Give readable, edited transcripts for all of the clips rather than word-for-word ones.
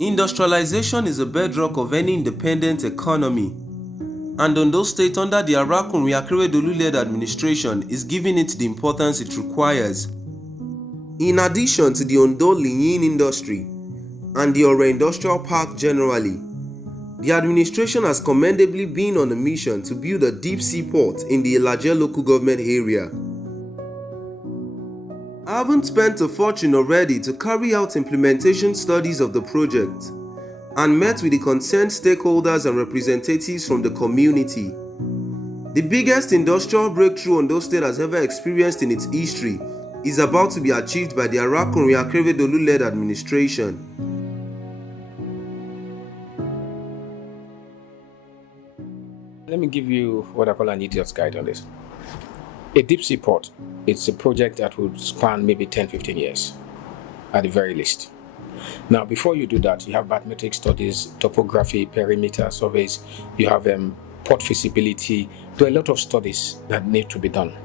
Industrialization is a bedrock of any independent economy, and Ondo State under the Arakun Akeredolu-led administration is giving it the importance it requires. In addition to the Ondo Linyin industry and the Ore Industrial Park generally, the administration has commendably been on a mission to build a deep sea port in the Ilaje local government area. I haven't spent a fortune already to carry out implementation studies of the project and met with the concerned stakeholders and representatives from the community. The biggest industrial breakthrough Ondo State has ever experienced in its history is about to be achieved by the Arakun Akeredolu-led administration. Let me give you what I call an idiot's guide on this. A deep sea port, it's a project that would span maybe 10-15 years at the very least. Now, before you do that, you have bathymetric studies, topography, perimeter surveys, you have port feasibility. There are a lot of studies that need to be done.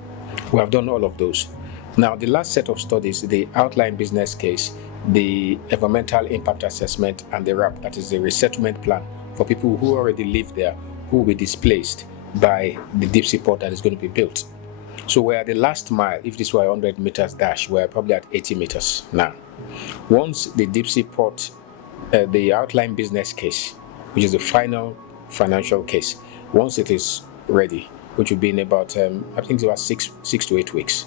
We have done all of those. Now, the last set of studies, the outline business case, the environmental impact assessment, and the RAP, that is the resettlement plan for people who already live there, who will be displaced by the deep sea port that is going to be built. So we're at the last mile. If this were 100 meters dash, we're probably at 80 meters now. Once the deep sea port, the outline business case, which is the final financial case, once it is ready, which will be in about, I think it's about 6 to 8 weeks,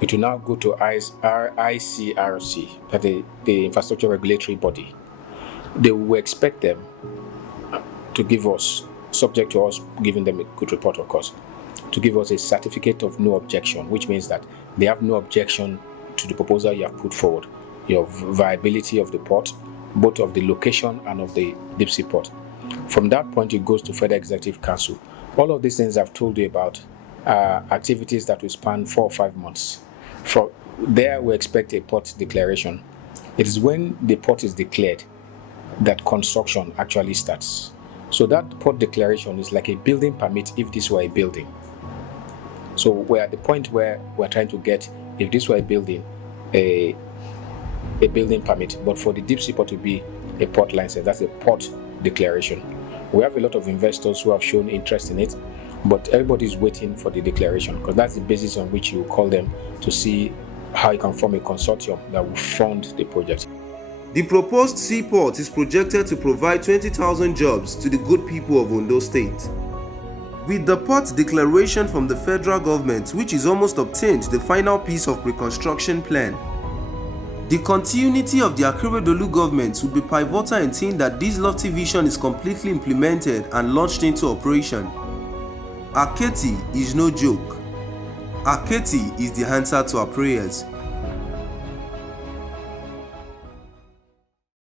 it will now go to ICRC, that the infrastructure regulatory body. They will expect them to give us, subject to us giving them a good report, of course, to give us a certificate of no objection, which means that they have no objection to the proposal you have put forward, your viability of the port, both of the location and of the deep sea port. From that point, it goes to Federal Executive Council. All of these things I've told you about are activities that will span 4 or 5 months. From there, we expect a port declaration. It is when the port is declared that construction actually starts. So that port declaration is like a building permit if this were a building. So we're at the point where we're trying to get, if this were a building, a building permit, but for the deep sea port to be a port license, that's a port declaration. We have a lot of investors who have shown interest in it, but everybody's waiting for the declaration because that's the basis on which you call them to see how you can form a consortium that will fund the project. The proposed seaport is projected to provide 20,000 jobs to the good people of Ondo State. With the port declaration from the federal government, which is almost obtained the final piece of pre-construction plan, the continuity of the Akeredolu government will be pivotal in seeing that this lofty vision is completely implemented and launched into operation. Aketi is no joke. Aketi is the answer to our prayers.